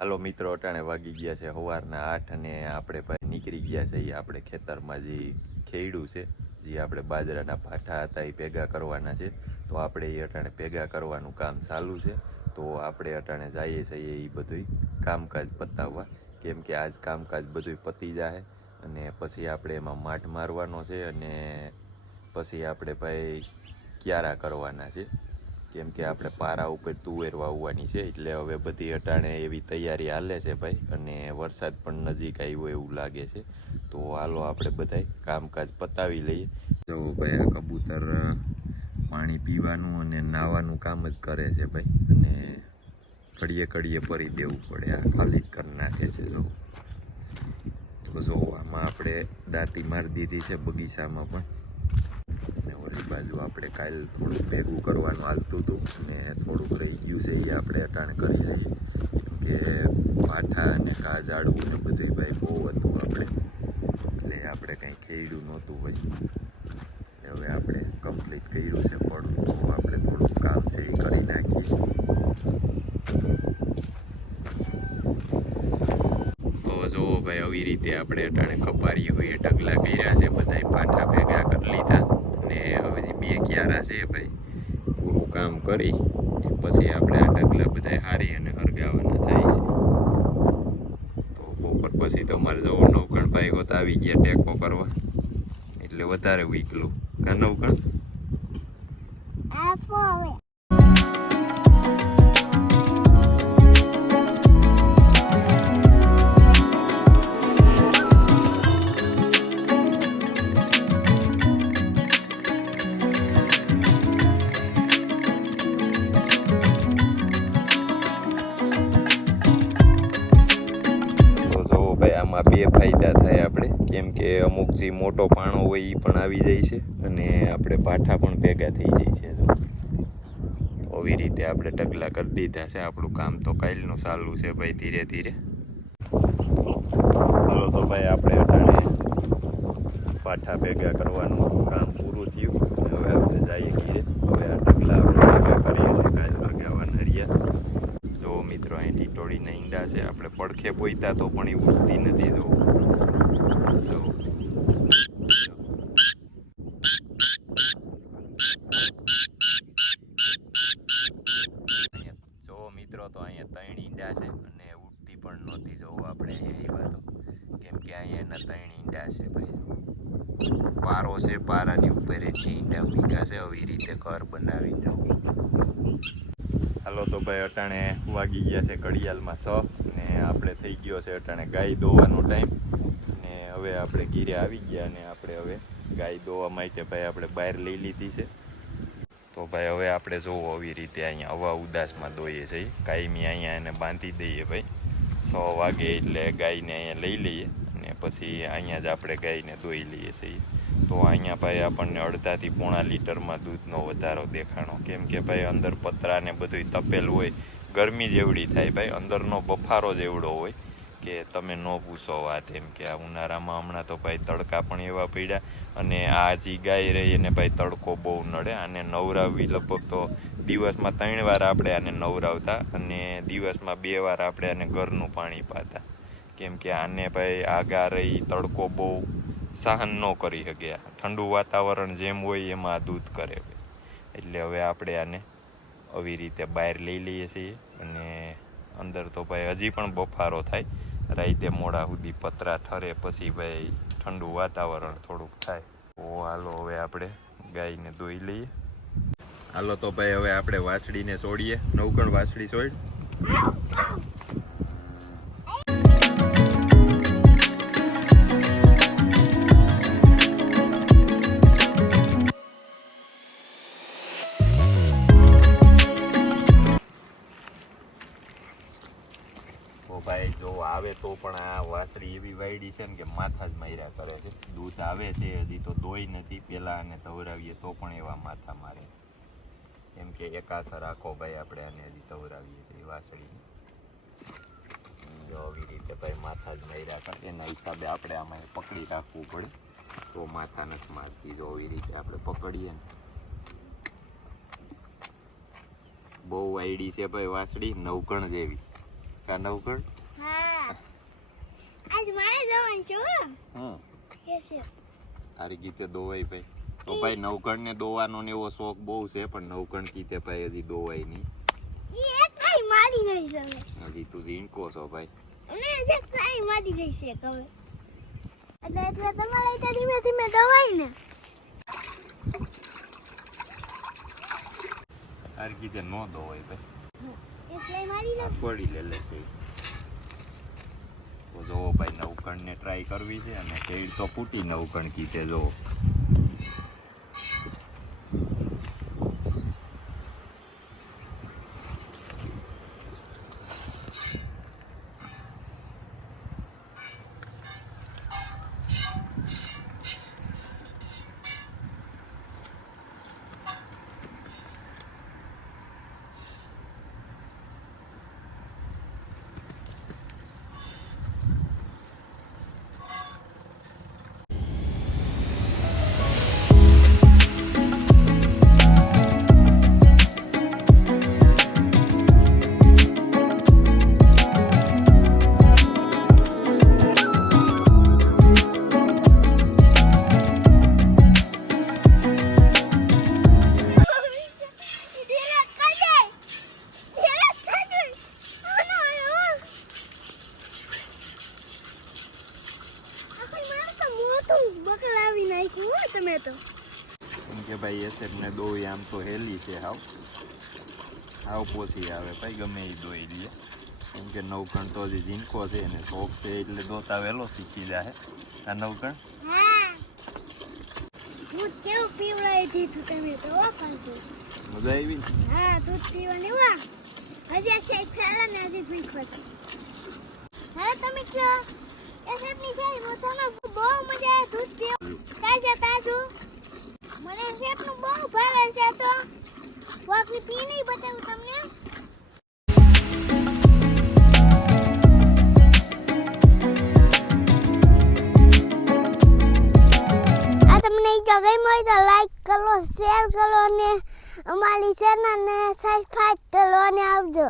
હાલો મિત્રો, અટાણે વાગી ગયા છે સવારના 8 અને આપણે ભાઈ નીકળી ગયા છે. એ આપણે ખેતરમાં જે ખેડ્યું છે, જે આપણે બાજરાના ભાઠા હતા એ ભેગા કરવાના છે. તો આપણે એ અટાણે ભેગા કરવાનું કામ ચાલુ છે. તો આપણે અટાણે જઈએ છીએ એ બધું કામકાજ પતાવવા, કેમ કે આજ કામકાજ બધું પતી જાય અને પછી આપણે એમાં માઠ મારવાનો છે અને પછી આપણે ભાઈ ક્યારા કરવાના છે. કેમ કે આપણે પારા ઉપર તુવેર વાવવાની છે, એટલે હવે બધી અટાણે એવી તૈયારી હાલે છે ભાઈ. અને વરસાદ પણ નજીક આવ્યો એવું લાગે છે. તો હાલો આપણે બધાય કામકાજ પતાવી લઈએ. જો ભાઈ આ કબૂતર પાણી પીવાનું અને નાહવાનું કામ જ કરે છે ભાઈ. અને ઘડીએ ઘડીએ ભરી દેવું પડે, આ ખાલી જ કરી નાખે છે. તો જો આમાં આપણે દાંતી મારી દીધી છે બગીચામાં પણ. બાજુ આપણે કાલ થોડુંક ભેગું કરવાનું હાલતું હતું અને થોડુંક રહી ગયું છે, એ આપણે અટાણે કરી લઈએ. કે પાઠા અને ઘા ઝાડવું ને બધું ભાઈ બહુ હતું આપણે, એટલે આપણે કંઈ ખેડ્યું નહોતું ભાઈ. હવે આપણે કમ્પ્લીટ કર્યું છે પડું, તો આપણે થોડુંક કામ છે એ કરી નાખીએ. તો જુઓ ભાઈ, આવી રીતે આપણે અટાણે ખપારી હોય ઢગલા કર્યા છે, બધા પાઠા ભેગા કરી લીધા. ને હવે જે 2 ક્યારા છે ભાઈ, પૂરું કામ કરી પછી આપણે આ ઢગલા બધા હારી અને હરગાવાના થાય છે. તો બપોર પછી તો અમારે જવો નવકણભાઈ હોત આવી ગયા ટેકો કરવા, એટલે વધારે વીકલું. આ નવકણ આમાં 2 ફાયદા થાય આપણે, કેમ કે અમુક જે મોટો પાણો હોય એ પણ આવી જાય છે અને આપણે પાઠા પણ ભેગા થઈ જાય છે. આવી રીતે આપણે ઢગલા કરી દીધા છે. આપણું કામ તો કાલનું ચાલુ છે ભાઈ, ધીરે ધીરે. હાલો તો ભાઈ, આપણે અટાણે પાઠા ભેગા કરવાનું કામ પૂરું થયું. હવે આપણે જઈએ ઘીરે. હવે આ ઢગલા આપણે ભેગા કરીએ છીએ કાલ હરગાવાના રહ્યા. જો મિત્રો, અહીં ટીટોળીના ઈંડા છે. આપણે પડખે પોઈતા તો પણ એ ઉઠતી નથી. જો મિત્રો, તો અહીંયા 3 ઈંડા છે અને ઉઠતી પણ નહોતી. જોવો આપણે અહીંયા આવ્યા તો, કેમ કે અહીંયા એના 3 ઈંડા છે ભાઈ. પારો છે, પારાની ઉપર ઈંડા મૂક્યા છે. આવી રીતે ઘર બનાવી દઉં. હાલો તો ભાઈ, અટાણે વાગી ગયા છે ઘડિયાળમાં 6 ને આપણે થઈ ગયો છે અટાણે ગાય દોવાનો ટાઈમ. ને હવે આપણે ઘીરે આવી ગયા અને આપણે હવે ગાય દોવા માટે ભાઈ આપણે બહાર લઈ લીધી છે. તો ભાઈ હવે આપણે જોવો આવી રીતે અહીંયા હવા ઉદાસમાં દોઈએ છીએ. કાયમી અહીંયા એને બાંધી દઈએ ભાઈ. 6 વાગે એટલે ગાયને અહીંયા લઈ લઈએ અને પછી અહીંયા જ આપણે ગાયને દોઈ લઈએ છીએ. તો અહીંયા ભાઈ આપણને અડધાથી પોણા લીટરમાં દૂધનો વધારો દેખાણો, કેમ કે ભાઈ અંદર પતરા ને બધું તપેલ હોય. ગરમી જેવડી થાય ભાઈ, અંદરનો બફારો જેવડો હોય કે તમે ન પૂછો વાત. એમ કે આ ઉનાળામાં હમણાં તો ભાઈ તડકા પણ એવા પડ્યા અને આ જે ગાય રહી એને ભાઈ તડકો બહુ નડે. આને નવરાવવી લગભગ તો દિવસમાં 3 વાર આપણે આને નવરાવતા અને દિવસમાં 2 વાર આપણે આને ઘરનું પાણી પાતા, કેમ કે આને ભાઈ આગા રહી તડકો બહુ સહન ન કરી શકે. ઠંડુ વાતાવરણ જેમ હોય એમાં દૂધ કરે. એટલે હવે આપણે આને આવી રીતે બહાર લઈ લઈએ છીએ. અને અંદર તો ભાઈ હજી પણ બફારો થાય. રાતે મોડા સુધી પતરા ઠરે પછી ભાઈ ઠંડુ વાતાવરણ થોડુંક થાય. તો હાલો હવે આપણે ગાયને દોઈ લઈએ. હાલો તો ભાઈ, હવે આપણે વાસળીને છોડીએ. નવકણ વાસળી છોડ. ભાઈ જો આવે તો પણ આ વાસળી એવી વાયડી છે ને કે માથા જ માર્યા કરે છે. દૂધ આવે છે હજી તો દોઈ નથી. પહેલાં આને તવરાવીએ તો પણ એવા માથા મારે, કેમ કે એકાસર રાખો ભાઈ આપણે આને હજી તવરાવીએ છીએ વાસળીને. જો આવી રીતે ભાઈ માથા જ માર્યા કરે. એના હિસાબે આપણે આમાં પકડી રાખવું પડે તો માથા નથી મારતી. જો આવી રીતે આપણે પકડીએ ને. બહુ વાયડી છે ભાઈ વાસળી, નવકણ જેવી. કા નવકણ હા આજ મારે જવાનું છે હો હા કે છે તારી ગીતે દોવાઈ ભાઈ તો ભાઈ નવકણ ને દોવાનો ને એવો શોખ બહુ છે પણ નવકણ કીતે ભાઈ હજી દોવાય નહીં ઈ એકઈ મારી નહીં છે હજી તું ઝીણકો છો ભાઈ અને જે કાઈ મારી રહી છે હવે એટલે તમારે એટલે ધીમે ધીમે દવાઈ ને તારી ગીતે ન દોવાય ભાઈ એટલે મારી આ પડી લે છે તો જો ભાઈ નવકણ ને ટ્રાય કરવી છે અને શેડ તો ફૂટી નવકણ કીતે જો બકલાવી નાખ્યું હો તમે તો કેમ કે ભાઈ એસેટ ને દોઈ આમ તો હેલી છે હાવ પોસી આવે ભાઈ ગમે એ દોઈ લે કેમ કે નવકણ તો હજી ઝીણકો છે ને શોખ છે એટલે દોતા વહેલો શીખી જાય આ નવકણ હા દૂધ કેવું પીવડાવી દીધું તમે તો ઓફાલતું મજા આવી ને હા દૂધ પીવાની વાહ હજી છે ફેરા ને હજી ભીખો છે હા તમે કયો એ સેપની છે મોટામાં બહુ મજા આવે દૂધ પીવું તાજા તાજું મને સેપનું બહુ ભાવે છે તો વાપી પી નહીં બતાવું તમને આ તમને ગમે હોય તો લાઈક કરો શેર કરો અને અમારી ચેનલને સબસ્ક્રાઇબ કરો અને આવજો